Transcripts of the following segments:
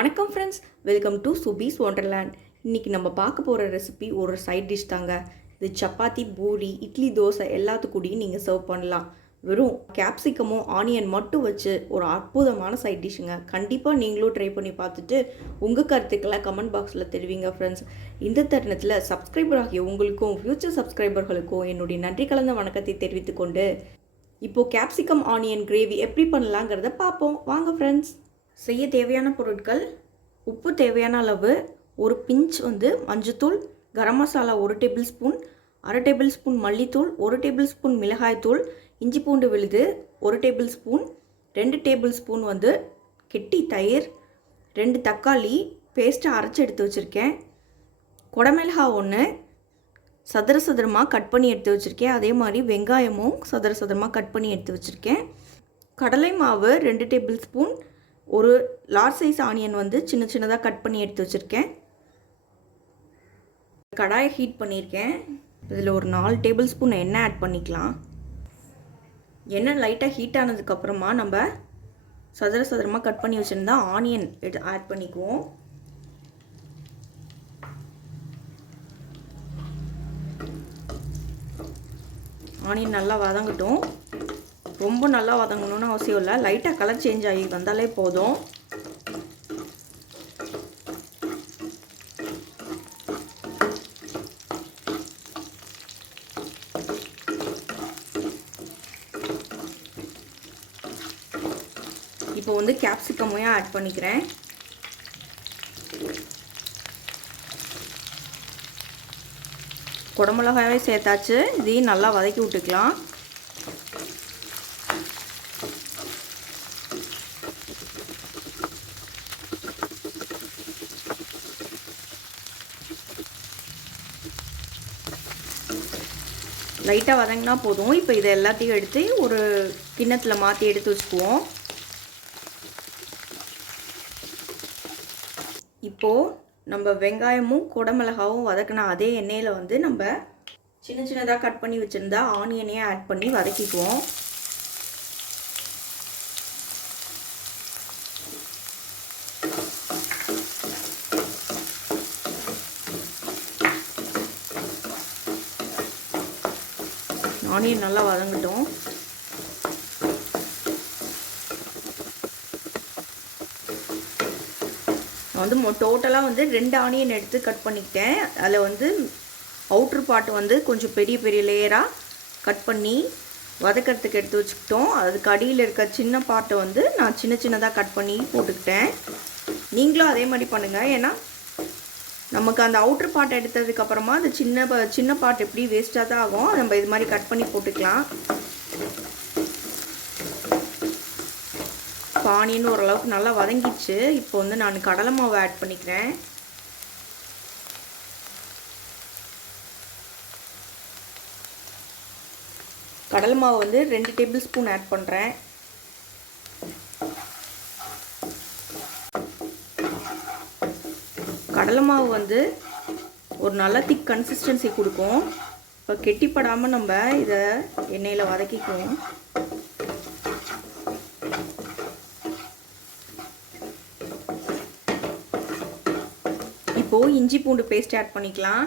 வணக்கம் friends, welcome to சுபீஸ் wonderland. இன்றைக்கி நம்ம பார்க்க போகிற ரெசிபி ஒரு சைட் டிஷ் தாங்க. இது சப்பாத்தி, பூரி, இட்லி, தோசை எல்லாத்துக்கூடையும் நீங்கள் சர்வ் பண்ணலாம். வெறும் கேப்சிகமும் ஆனியன் மட்டும் வச்சு ஒரு அற்புதமான சைட் டிஷ்ஷுங்க. கண்டிப்பாக நீங்களும் ட்ரை பண்ணி பார்த்துட்டு உங்கள் கருத்துக்களை கமெண்ட் பாக்ஸில் தெரிவிங்க ஃப்ரெண்ட்ஸ். இந்த தருணத்தில் சப்ஸ்கிரைபர் ஆகிய உங்களுக்கும் ஃப்யூச்சர் சப்ஸ்கிரைபர்களுக்கும் என்னுடைய நன்றி கலந்த வணக்கத்தை தெரிவித்துக்கொண்டு இப்போது கேப்சிகம் ஆனியன் கிரேவி எப்படி பண்ணலாங்கிறத பார்ப்போம். வாங்க ஃப்ரெண்ட்ஸ். செய்ய தேவையான பொருட்கள்: உப்பு தேவையான அளவு, ஒரு பிஞ்ச் மஞ்சத்தூள், garam masala 1 tablespoon, 1/2 tablespoon மல்லித்தூள், 1 டேபிள் ஸ்பூன் மிளகாய்த்தூள், இஞ்சி பூண்டு விழுது 1 டேபிள் ஸ்பூன், 2 டேபிள் ஸ்பூன் கெட்டி தயிர், 2 தக்காளி பேஸ்ட்டை அரைச்சி எடுத்து வச்சுருக்கேன், குடமிளகாய் 1 சதுரமாக கட் பண்ணி எடுத்து வச்சுருக்கேன். அதே மாதிரி வெங்காயமும் சதுரமாக கட் பண்ணி எடுத்து வச்சுருக்கேன். கடலை மாவு 2 டேபிள் ஸ்பூன், ஒரு லார்ஜ் சைஸ் ஆனியன் சின்ன சின்னதாக கட் பண்ணி எடுத்து வச்சுருக்கேன். கடாயை ஹீட் பண்ணியிருக்கேன். இதில் ஒரு 4 டேபிள் ஸ்பூன் எண்ணெய் ஆட் பண்ணிக்கலாம். எண்ணெய் லைட்டாக ஹீட் ஆனதுக்கப்புறமா நம்ம சதுரமாக கட் பண்ணி வச்சுருந்தா ஆனியன் ஆட் பண்ணிக்குவோம். ஆனியன் நல்லா வதங்கட்டும். ரொம்ப நல்லா வதங்கணும்னு அவசியம் இல்லை, லைட்டாக கலர் சேஞ்ச் ஆகி வந்தாலே போதும். இப்போ கேப்சிகமையும் ஆட் பண்ணிக்கிறேன். குடமிளகாயே சேர்த்தாச்சு. இதையும் நல்லா வதக்கி விட்டுக்கலாம். லைட்டாக வதங்கினா போதும். இப்போ இதை எல்லாத்தையும் எடுத்து ஒரு கிண்ணத்தில் மாற்றி எடுத்து வச்சுக்குவோம். இப்போது நம்ம வெங்காயமும் குடமிளகாவும் வதக்கின அதே எண்ணெயில் நம்ம சின்ன சின்னதாக கட் பண்ணி வச்சுருந்தா ஆனியனையும் ஆட் பண்ணி வதக்கிக்குவோம். ஆனியன் நல்லா வதங்கட்டும். நான் டோட்டலாக 2 ஆனியன் எடுத்து கட் பண்ணிக்கிட்டேன். அதில் அவுட்ரு பார்ட்டு கொஞ்சம் பெரிய பெரிய லேயராக கட் பண்ணி வதக்கிறதுக்கு எடுத்து வச்சுக்கிட்டோம். அதுக்கு அடியில் இருக்க சின்ன பார்ட்டை நான் சின்ன சின்னதாக கட் பண்ணி போட்டுக்கிட்டேன். நீங்களும் அதே மாதிரி பண்ணுங்கள். ஏன்னா நமக்கு அந்த அவுட்ரு பார்ட் எடுத்ததுக்கப்புறமா அந்த சின்ன பார்ட் எப்படி வேஸ்ட்டாக தான் ஆகும். நம்ம இது மாதிரி கட் பண்ணி போட்டுக்கலாம். இப்போ ஆனியன் ஓரளவுக்கு நல்லா வதங்கிடுச்சு. இப்போ நான் கடலை மாவு ஆட் பண்ணிக்கிறேன். கடலை மாவு 2 டேபிள் ஸ்பூன் ஆட் பண்ணுறேன். கடலை மாவு ஒரு நல்ல திக் கன்சிஸ்டன்சி கொடுக்கும். இப்போ கெட்டிப்படாமல் நம்ம இதை எண்ணெயில் வதக்கிக்குவோம். இப்போது இஞ்சி பூண்டு பேஸ்ட் ஆட் பண்ணிக்கலாம்.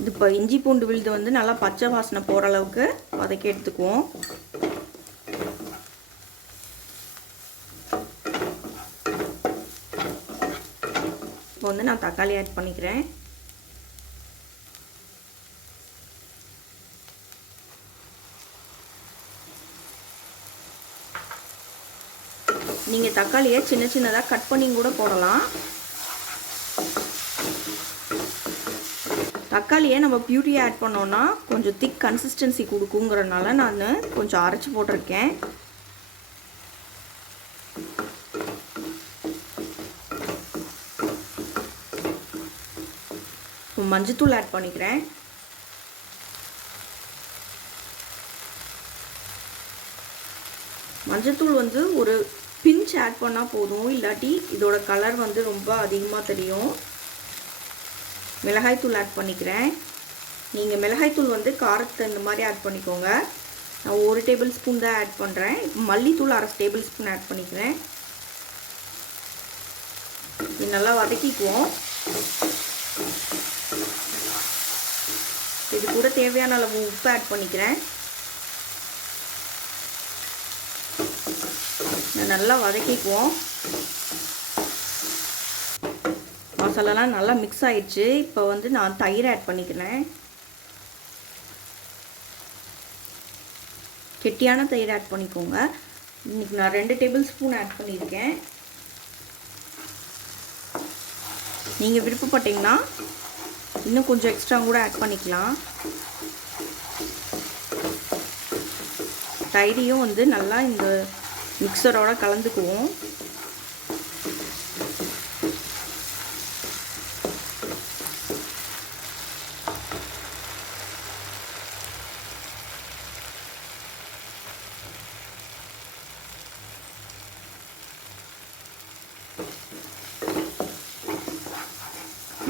இது இப்போ இஞ்சி பூண்டு விழுது நல்லா பச்சை வாசனை போகிற அளவுக்கு வதக்கி எடுத்துக்குவோம். இப்போ நான் தக்காளி ஆட் பண்ணிக்கிறேன். நீங்கள் தக்காளியை சின்ன சின்னதாக கட் பண்ணி கூட போடலாம். தக்காளியை நம்ம பியூரியை ஆட் பண்ணோன்னா கொஞ்சம் திக் கன்சிஸ்டன்சி கொடுக்குங்கிறனால நான் கொஞ்சம் அரைச்சி போட்டிருக்கேன். மஞ்சத்தூள் ஆட் பண்ணிக்கிறேன். மஞ்சத்தூள் ஒரு பிஞ்ச் ஆட் பண்ணால் போதும், இல்லாட்டி இதோட கலர் ரொம்ப அதிகமாக தெரியும். மிளகாய்த்தூள் ஆட் பண்ணிக்கிறேன். நீங்கள் மிளகாய்த்தூள் காரத்தை இந்த மாதிரி ஆட் பண்ணிக்கோங்க. நான் 1 டேபிள் ஸ்பூன் தான் ஆட் பண்ணுறேன். மல்லித்தூள் 1/2 டேபிள் ஸ்பூன் ஆட் பண்ணிக்கிறேன். இது நல்லா வதக்கிக்குவோம். இது கூட தேவையான அளவு உப்பு ஆட் பண்ணிக்கிறேன். நல்லா வதக்கிக்குவோம். மசாலாலாம் நல்லா மிக்ஸ் ஆயிடுச்சு. இப்போ வந்து நான் தயிர் ஆட் பண்ணிக்கிறேன். கெட்டியான தயிர் ஆட் பண்ணிக்கோங்க. இன்றைக்கி நான் 2 டேபிள் ஸ்பூன் ஆட் பண்ணியிருக்கேன். நீங்கள் விருப்பப்பட்டீங்கன்னா இன்னும் கொஞ்சம் எக்ஸ்ட்ரா கூட ஆட் பண்ணிக்கலாம். தயிரையும் வந்து நல்லா இந்த மிக்சரோட கலந்துக்குவோம்.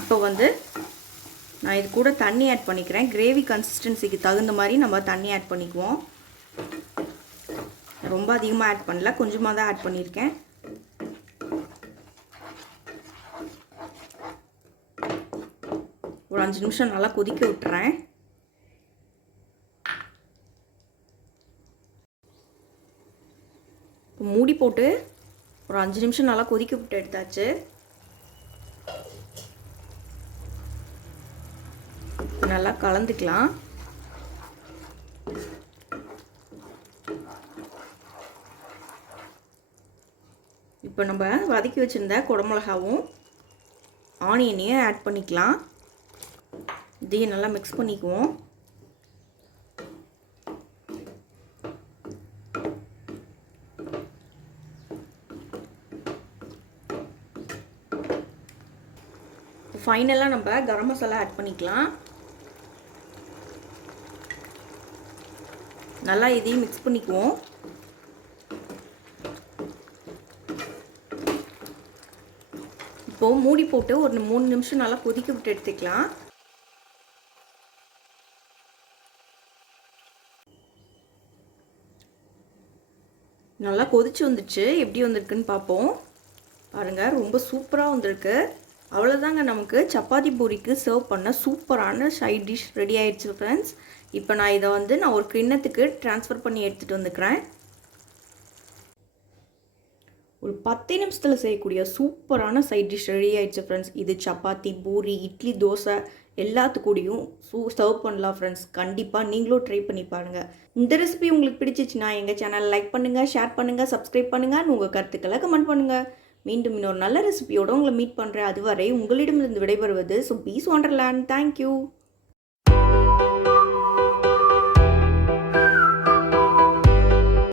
இப்போ வந்து நான் இது கூட தண்ணி ஆட் பண்ணிக்கிறேன். கிரேவி கன்சிஸ்டன்சிக்கு தகுந்த மாதிரி நம்ம தண்ணி ஆட் பண்ணிக்குவோம். ரொம்ப அதிகமாக ஆட் பண்ணல, கொஞ்சமாக தான் ஆட் பண்ணியிருக்கேன். ஒரு 5 நிமிஷம் நல்லா கொதிக்க விட்டுறேன். இப்போ மூடி போட்டு ஒரு 5 நிமிஷம் நல்லா கொதிக்க விட்டு எடுத்தாச்சு. நல்லா கலந்துக்கலாம். இப்போ நம்ம வதக்கி வச்சுருந்த குடமிளகாவும் ஆனியனையும் ஆட் பண்ணிக்கலாம். இதையும் நல்லா மிக்ஸ் பண்ணிக்குவோம். ஃபைனலாக நம்ம கரம் மசாலா ஆட் பண்ணிக்கலாம். நல்லா இதையும் மிக்ஸ் பண்ணிக்குவோம். இப்போது மூடி போட்டு ஒரு 3 நிமிஷம் நல்லா கொதிக்க விட்டு எடுத்துக்கலாம். நல்லா கொதிச்சு வந்துடுச்சு. எப்படி வந்திருக்குன்னு பார்ப்போம். பாருங்கள், ரொம்ப சூப்பராக வந்திருக்கு. அவ்வளோதாங்க, நமக்கு சப்பாத்தி பூரிக்கு சர்வ் பண்ண சூப்பரான சைட் டிஷ் ரெடி ஆயிடுச்சு ஃப்ரெண்ட்ஸ். இப்போ நான் இதை வந்து ஒரு கிண்ணத்துக்கு ட்ரான்ஸ்ஃபர் பண்ணி எடுத்துகிட்டு வந்துக்கிறேன். ஒரு 10 நிமிஷத்தில் செய்யக்கூடிய சூப்பரான சைட் டிஷ் ரெடி ஆயிடுச்சு ஃப்ரெண்ட்ஸ். இது சப்பாத்தி, பூரி, இட்லி, தோசை எல்லாத்துக்கூடையும் சர்வ் பண்ணலாம் ஃப்ரெண்ட்ஸ். கண்டிப்பாக நீங்களும் ட்ரை பண்ணி பாருங்கள். இந்த ரெசிபி உங்களுக்கு பிடிச்சிச்சுன்னா எங்கள் சேனல் லைக் பண்ணுங்கள், ஷேர் பண்ணுங்கள், சப்ஸ்கிரைப் பண்ணுங்கள், உங்கள் கருத்துக்களை கமெண்ட் பண்ணுங்கள். மீண்டும் இன்னொரு நல்ல ரெசிபியோடு உங்களை மீட் பண்ணுறேன். அதுவரை உங்களிடமிருந்து விடைபெறுவது சுபீஸ் வண்டர்லேண்ட். தேங்க்யூ.